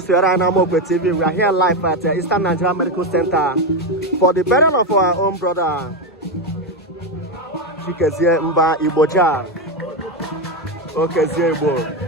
TV. We are here live at Eastern Nigeria Medical Center for the burial of our own brother Chikezie Mbah Igbojah Chikezie Mbah.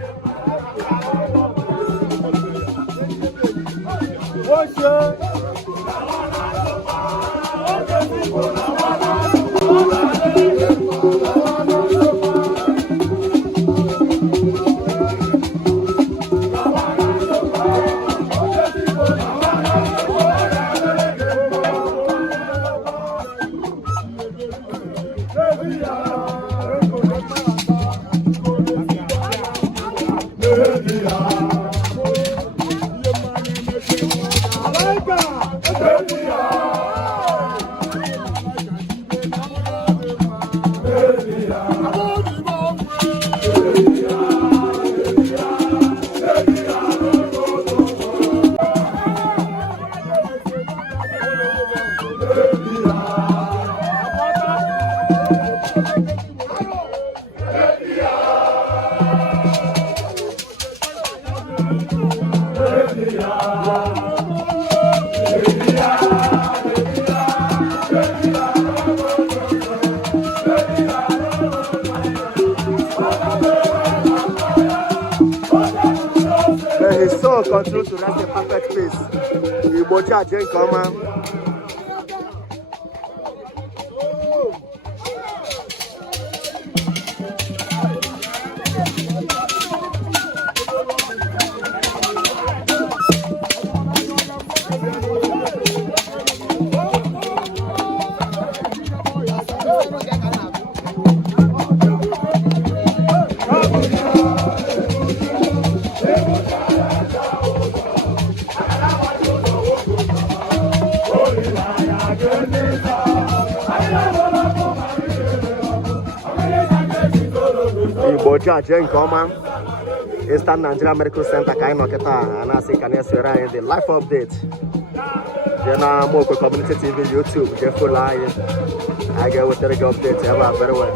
His soul continues to rest in perfect peace. Igbojah Chikezie Mbah. Igbojah Chikezie Mbah, Eastern Nigeria Medical Center, Kainoketa, and I say, can you see the life update? Jena Moko Community TV, YouTube, Jeffo Live. I get with the update, ever very well.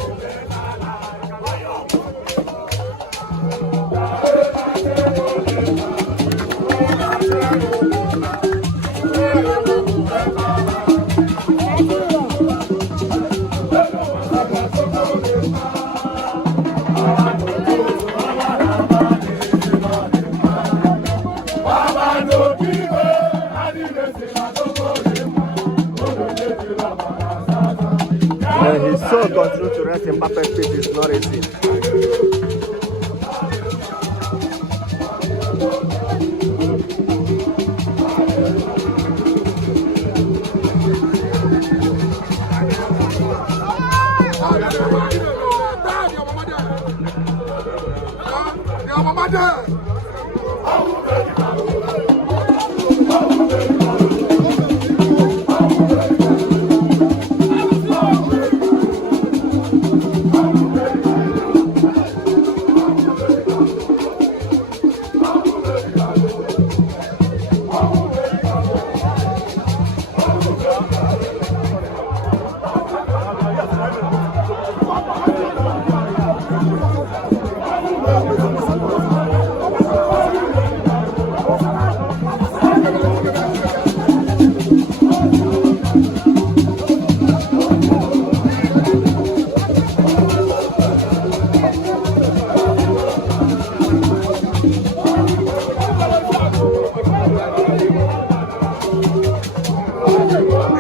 His soul continues to rest in perfect peace. It's not easy.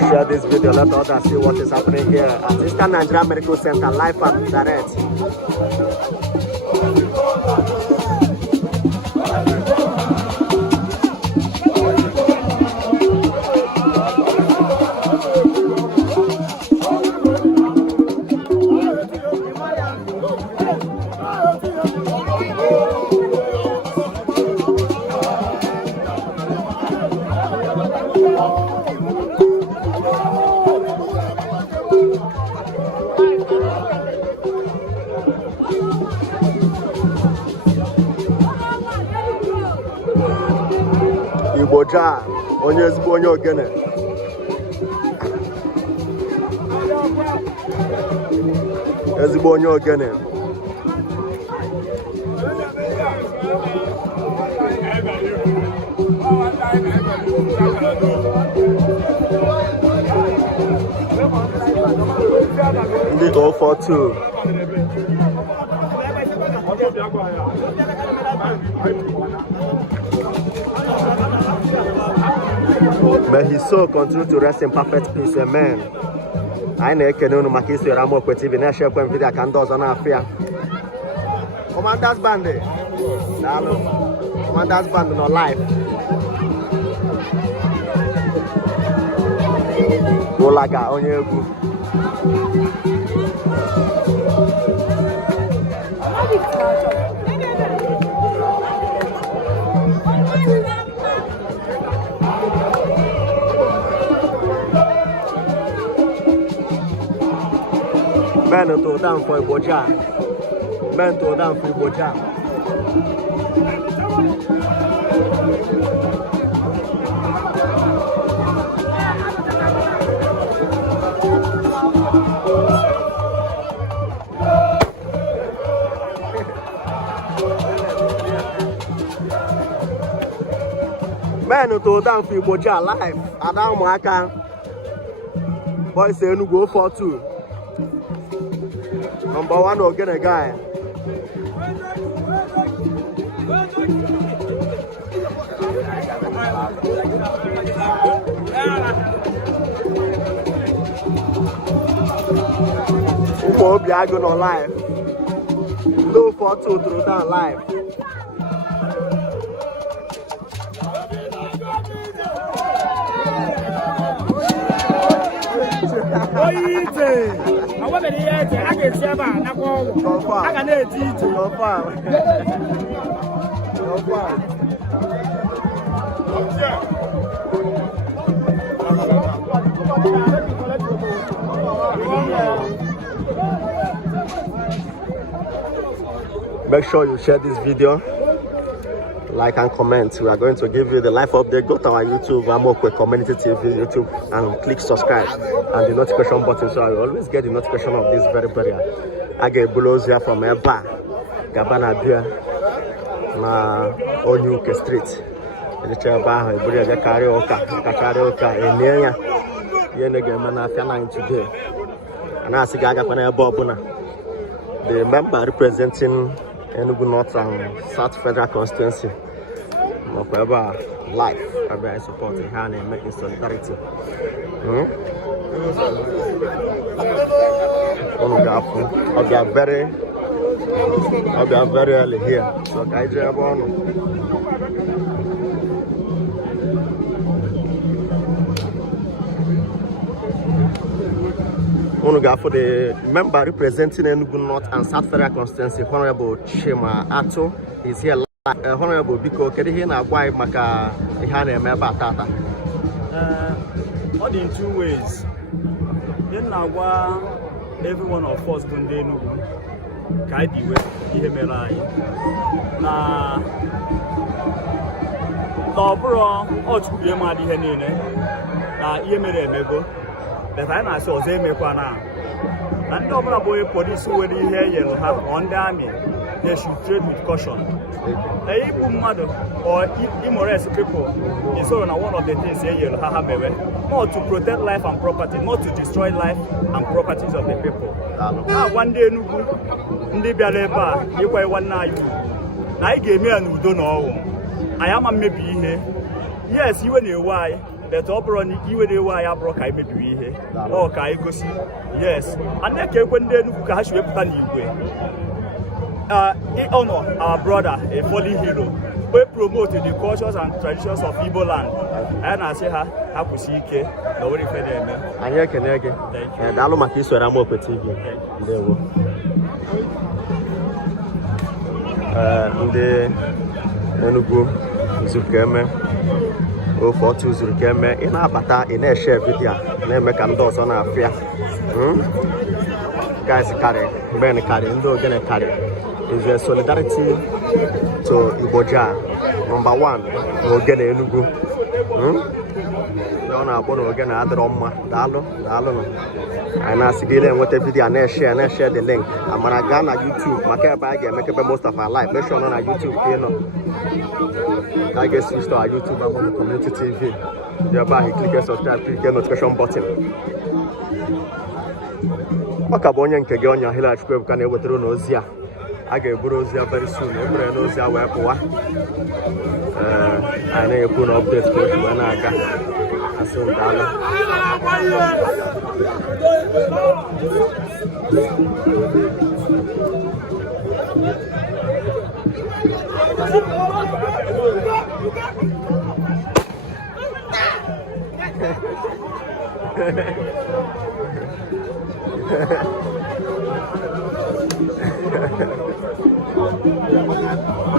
Share this video, let others see what is happening here at Eastern Nigeria Medical Center, live and direct. Igbojah, onye ezigbo onye Ogene. Ezigbo onye Ogene. Ndị 042. May his soul continue to rest in perfect peace. Amen. I na-ekene unu maka isonyere Amaokwe TV na-eshekwe vidiyo ka ndị ọzọ na-afịa. Commanders Band. Daalụ. Commanders Band nọ live. Ụlaga onye egwu. Men to down for Igbojah. Men to down for Igbojah. Men to down for Igbojah live. Adam Mwaka. Boys Enugu 042. Number 1 Ogene guy. Obiago no live. Low 42 through down live. Make sure you share this video, like and comment. We are going to give you the live update. Go to our YouTube, Amaokwe Community TV YouTube, and click subscribe and the notification button so I will always get the notification of this very I get blows here from Eba, Gabana Beer, na Onye Street. The Chaba, Iburia Karaoke, Enya, Yenegman today. And I see Gaga Bobuna, the member representing Enugu North and South Federal Constituency. Whoever life, I support in hand and making solidarity. I'll be very early here. So I drive on. For the member representing Enugu North and South Federal Constituency, Honorable Chima Ato, is here. Honorable Biko, can you hear why Maka Ihane member Tata? Not in two ways. Then now, every one of us going to Enugu, Kaidi with Ihemerai. Na Lobro, or to be a madi henine, Ihemere Mego. That I saw Zemekwana. And Dobra boy police who will hear you have on the army, they should trade with caution. A mother or immortal people is one of the things here more to protect life and property, not to destroy life and properties of the people. One day, Ndibialeba, you quite one night. I gave me and don't know. I am a maybe here. Yes, you know why. That operon you why I broke I maybe here. Oh, Kaikosi. Yes. And then when they look at you, honor our brother, a fallen hero. We promoted the cultures and traditions of Igbo land. And I say, how could see K? No worry for them. And here can again. And Alomaki swear Amaokwe TV. There we the Enugu Zukeme. 042 Zurikeme in Abata in a share video. Name Candos on a fair. Guys, carry, Ben carry, Ogene carry. Is a solidarity to Igbojah. Number 1, Ogene Enugu. ọ na-akpọ na Ogene adịrọ mma daalụ nụ anyị na-asị gị na-enweta vidiyo a na-eshare the link amara gaa na YouTube maka ebe a ga-emekebe most of our life make sure nọ na YouTube ka ị nọ ka a ga-eswitch to our YouTube Ogene Community TV ebe ahụ click subscribe click notification button ọ ka bụ onye nke gị onye ahịla Chukwuebuka na-ewetara unu ozi a ga-eburu ozi ya very soon ebere n'ozi a wee pụwa anyị na-ekwu na update ka otu wee na-aga asụ daalụ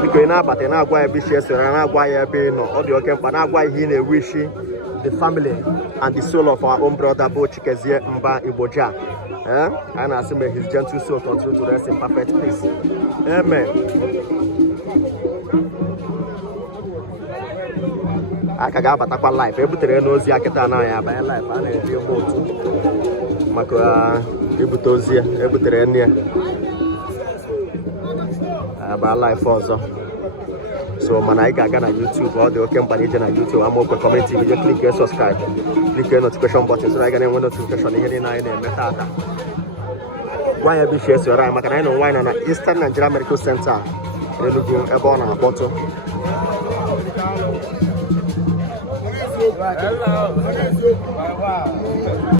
biko ị na-abata na-agwa ya ebe isi esoro na-agwa ya ebe ị nọ ọ dị oke mkpa na-agwa ihe ị na-ewishi the family and the soul of our own brother bụ Chikezie Mbah Igbojah anyị na-asị may his gentle soul continue to rest in perfect peace amen. A ka ga-abatakwa live ebutere n'ozi akịta na ya abanye live a na-eji egbe otu maka ebute ozi ebutere nne ya aba live ọzọ so mana anyị ga-aga na YouTube ọ dị oke mkpa na ije na YouTube Amaokwe Community video click subscribe click notification button so na anyị ga na-enwe notification ihe niile anyị na-eme tata gwa ya bụ isi esoro anyị maka na anyị nọ nwaanyị na Eastern Nigeria Medical Center Enugu ebe ọ na-akpọtụ